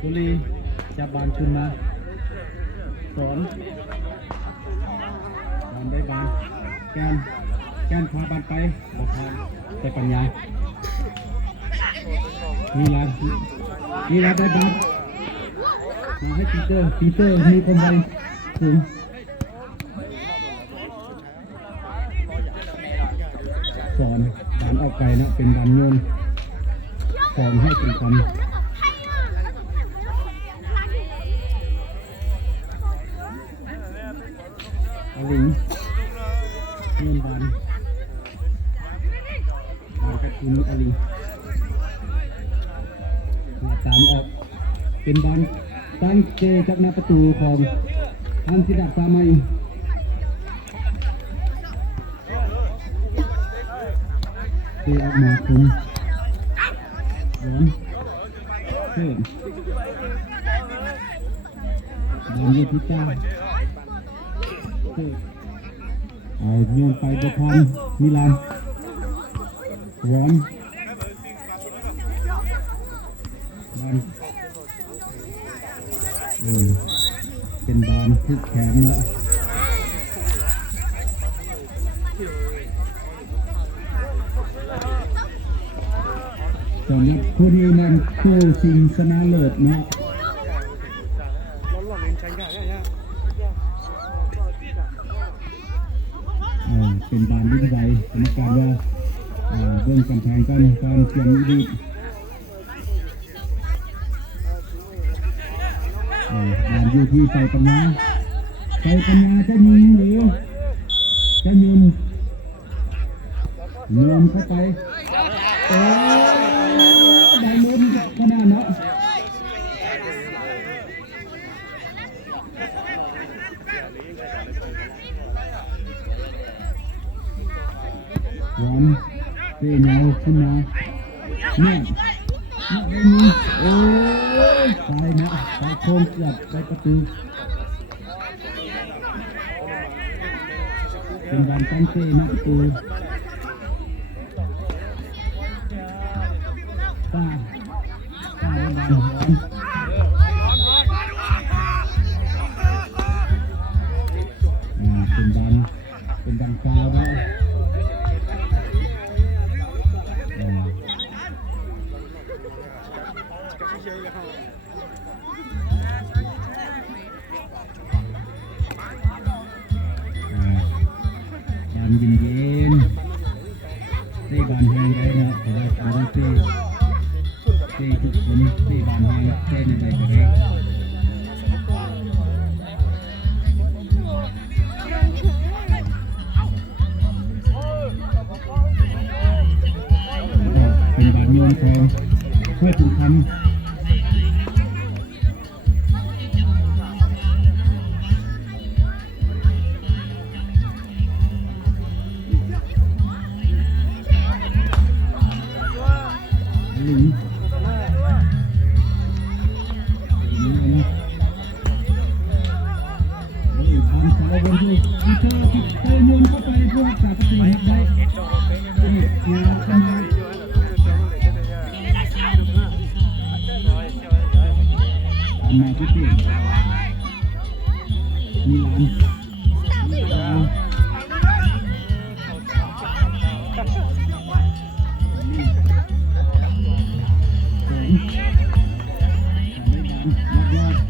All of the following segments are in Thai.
กุลีจับบานขึ้นมาสอนบานได้บานแกนขวาบานไปบอกทางแต่ปัญญานี่ละได้บานมาให้ปีเตอร์มีคนไวถึงสอนบานออกไกลนะเป็นบานโยนสอนให้เป็นคำอลิงเงินบานกระทุนอลิงตามออกเป็นบานตั้งเจจากหน้าประตูของทางสิดับตามมาอยู่เจออกมาคุมร้อนเพิ่มบานยูทิต้าเอาโยนไปบทันมิลานร้อนบานเป็นบานทุกแขนเนาะสำหรับผู้ที่นั่นคือสิงสนาเลิศเนาะเป็นบานวิ่งไวกรรมการว่าเรื่องกำแพงการเสียงดีบานอยู่ที่ใส่ปัญญาจะยิงหรือจะยืนโยนเข้าไปได้ลุ้นขนาดเนาะวันเตี้ยเงาขึ้นมาเนี่ยได้มีโอ้ยตายนะตายโค้งเกือบไปประตูเป็นการตั้งเต้นะประตูตาแล้วบอลหอมเป็นบอลกาวได้เย็นเตะบอลแห้งได้นะแต่ว่าเราต้องเตะทุกคนเตะบอลแห้งเตะในใบกระเด็นเป็นบอลโยนทองเพื่อถูกทำมาที่ตีมีหลาน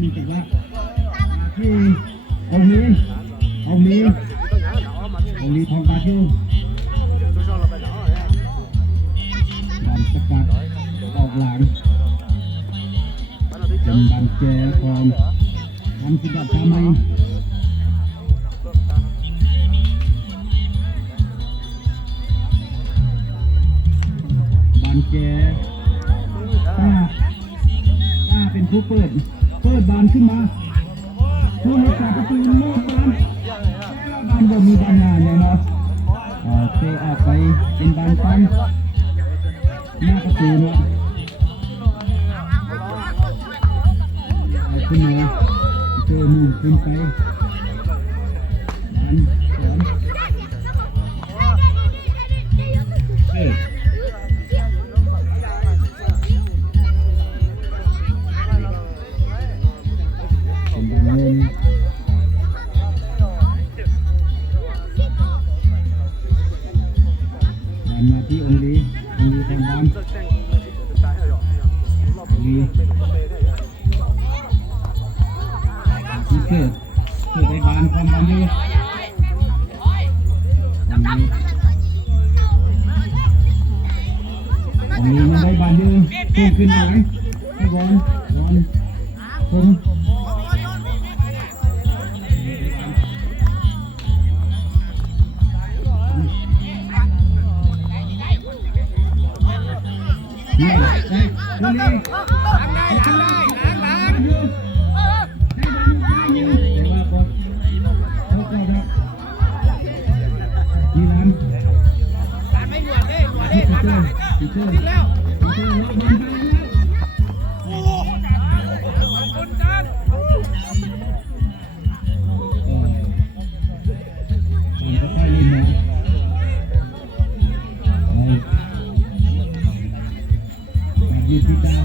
มีแต่ว่าที่องค์นี้ทองตาชูบอลสกัดออกหลังเป็นบอลแจของทำสิดับทำไมบอลแจต้าเป็นผู้เปิดบอลขึ้นมาผู้รักษาประตูโลดบอลบ่มีบอลงานเลยเนาะเตะออกไปเป็นบอลซ้ำหน้าประตูเนาะขึ้นมาเจอมือขึ้นไปบอลสวน วีที่เกิดในบ้านความบ้านอยู่ตรงนี้มันได้บ้านอยู่ขึ้นหลังให้บอลคนนี่ได้คนนี้ล้างได้แต่ว่าบอลเขาก็ได้มีล้างไม่หวดเลยหวดเลยล้างได้ทิ้งแล้วโอ้คนจานมันก็ไปเล่นนะยืนที่ตา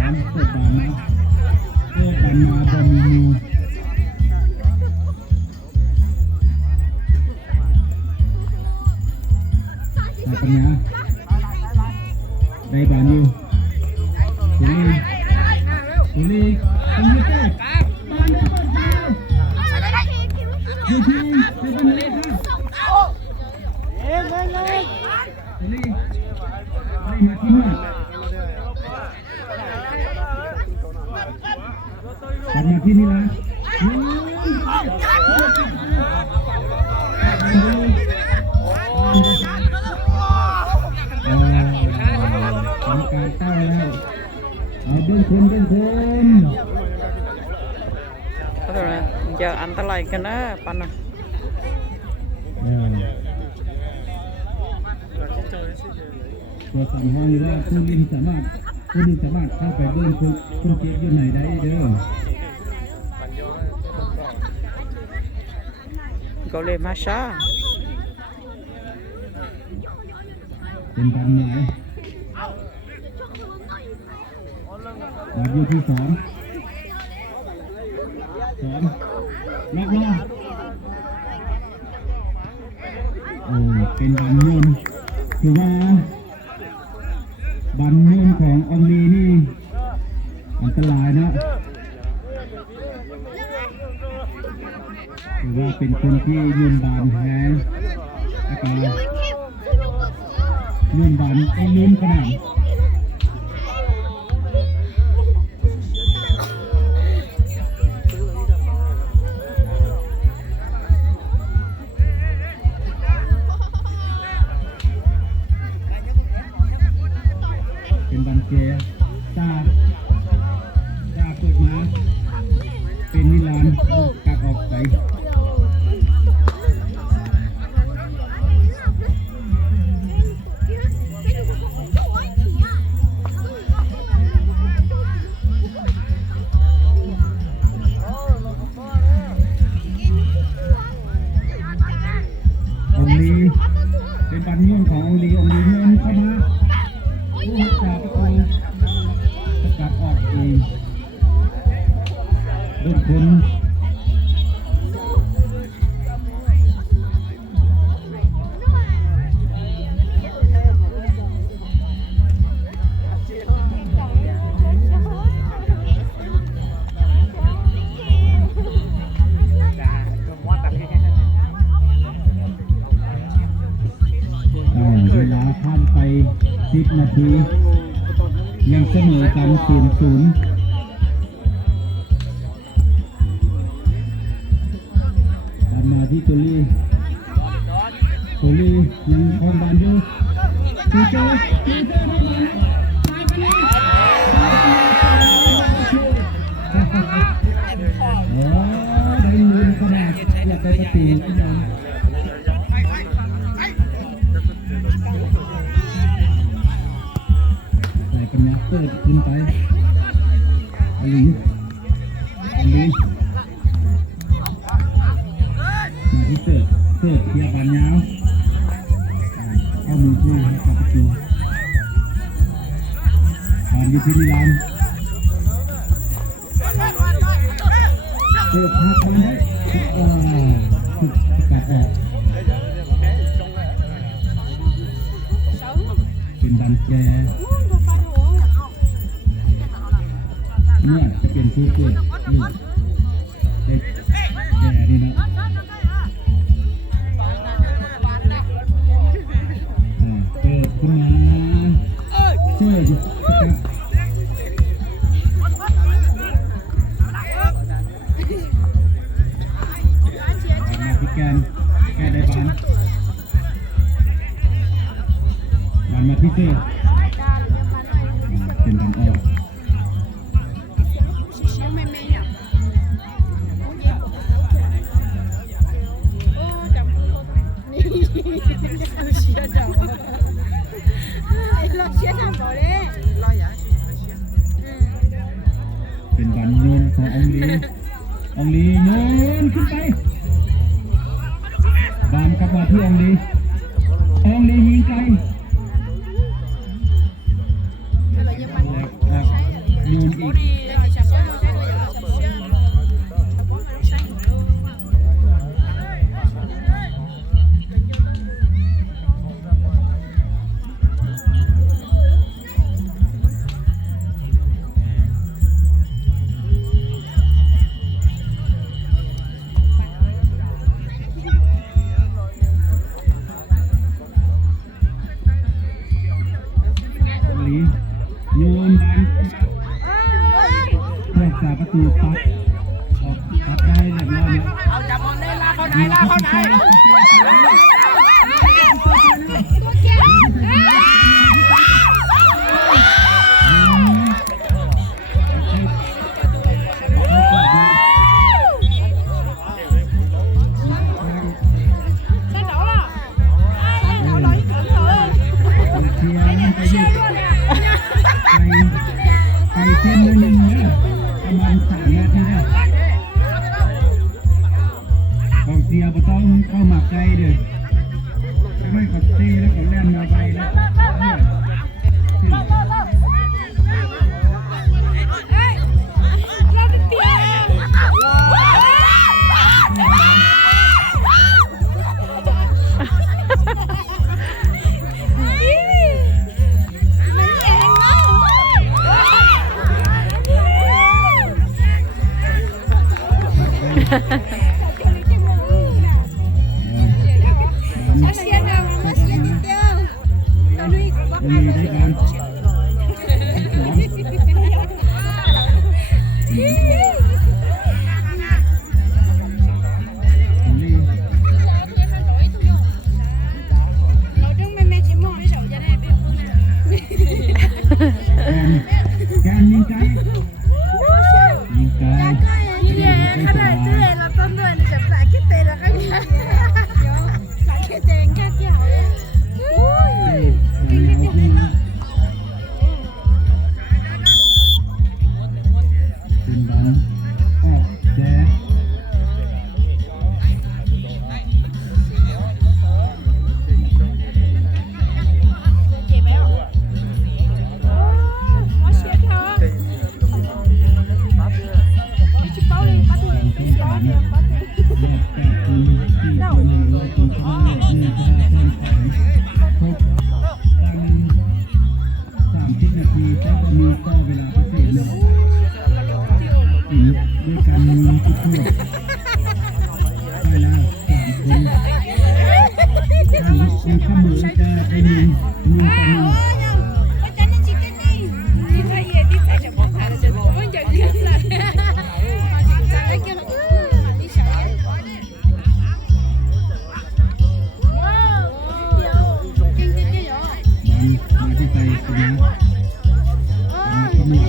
น้ำเปิดบานมาบอลมีปัญญาได้บานอยู่ตุลีตรงนี้เต้บานได้เปิดบานดูทีไปเป็นเล็กครับนี่มาที่นู่นกลับมาที่นี่นะทำการเต้าแล้วเอาเบิ้งคนgiờ anh ta lại cái nó pan àตัวสั่งห้องว่าคุณลินสามารถเข้าไปเบิ้งคุณเก็บอยู่ไหนได้เด้อ ก็เลยมาช้าเป็นบันไหนอยู่ที่สองล็อกโอ้เป็นบันนุ่นคือว่าบันนุ่นขององลีนี่อันตรายนะคือว่าเป็นคนที่ยืนบานแฮงแล้วก็ยืนบานไอ้ลืมขนาดเป็นบันเกจ้าเปิดมาเป็นมิลานกัดออกไปองลีเป็นบันยุ่งขององลีเงินเข้ามาผู้จับประตูสกัดออกเองโดนคนเวลาผ่านไป10 นาทียังเสมอกัน 0-0 ตามมาที่ตุลียังคงบานอยู่ตีเจอได้บอลตายไปเลยได้ลุ้นขนาดอยากได้ประตูขึ้นมาปัญญาเปิดขึ้นไปอลีมาที่เปิดเทียบานยาวเข้ามือช่วยให้กับประตูบานอยู่ที่นิรันดร์เปิดพักบอลได้ถูกประกาศออก เป็นบันแจเนี่ยจะเป็นผู้เกิดหนึ่งเด็กแจนี่นะเปิดขึ้นมาช่วยอยู่นะครับมาพิการแก้ได้บ้านมาพิเศษเป็นบันออกเป็นบันโยนขององลีโยนขึ้นไปบานกลับมาที่องลียิงไกลโยนอีกโยนบานรักษาประตูตัดออกตัดได้เรียบร้อยแล้วเอาจับบอลได้ลากเข้าในไปเส้นนึงเนี่ยประมาณ3 นาทีนะกองเชียร์ไม่ต้องเข้ามาใกล้เลยไม่กดตีแล้วก็เล่นมาไปแล้วมีได้การการยิงไกลขนาดเจ๊เราต้นด้วยจะใส่แค่เตะแล้วก็เนี่ยใส่แค่เตะแค่เดียวเป็นบันออกแจ๊30 นาทีแต่ก็มีข้อเวลาพิเศษนะด้วยการมีทุกทั่วได้แล้ว3 คนการข้อมือจะได้มีต่อมือมาที่ใจคุณนะข้อมือ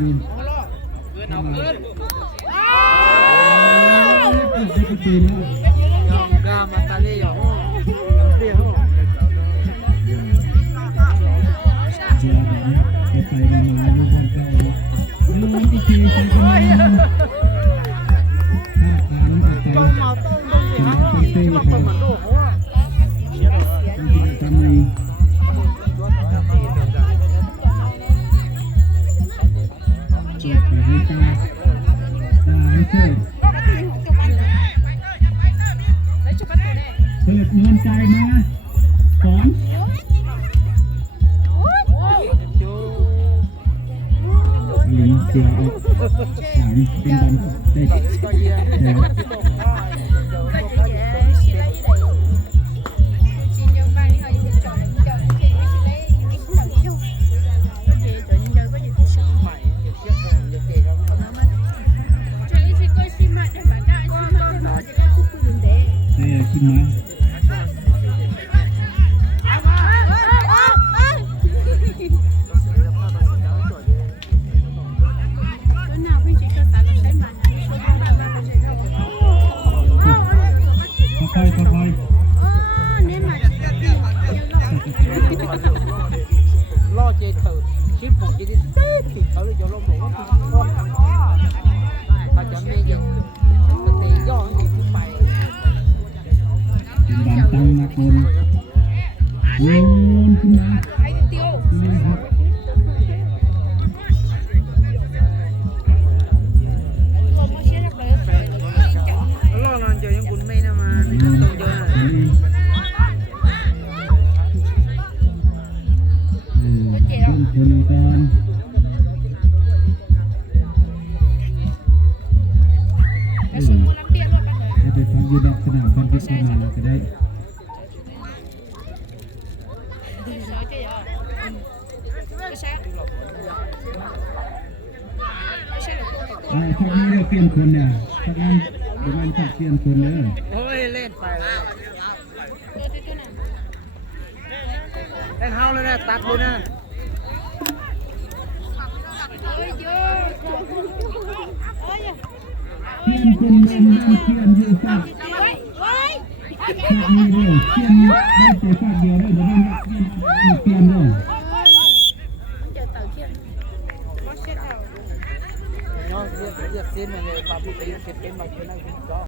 ยืนเอาเกินได้ประตูแล้วยอมกล้ามาตาเล่ยอมเดี๋ยวไปมาอยู่บนเก่าแล้ววันที่สี่ใส่กันมาถ้าผ่านออกไปเป็นเต้เขาทำในเจียบไปให้ตาให้เชิดเปิดเงินใจมาสอนลิงเสียออกหลังเป็นบันได้แล้วขึ้นมาค่อยล่อเจเธอชิปผมจะได้ติดเขาเลยจะลงหนูว่าคุณพ่อเขาจะไม่ยังสติย่อให้ขึ้นไปเป็นบันตังนักบอลโยนขึ้นมานี่ครับล่อมันจะยังคุณไม่นะมาต้องเยอะคนก่อนให้ไปฟังอยู่นอกสนามฟังพิจารณาก็ได้พวกนี้เราเปลี่ยนคนเนี่ยพวกนั้นเดี๋ยวมันจะเปลี่ยนคนเลยเฮ้ยเล่นไปแล้วเล่นเฮาเลยนะตัดเลยนะเปลี่ยนคนเปลี่ยนอยู่ฝากมีเรื่องเปลี่ยนได้เสียฝากเดียวเลยเดี๋ยวมัน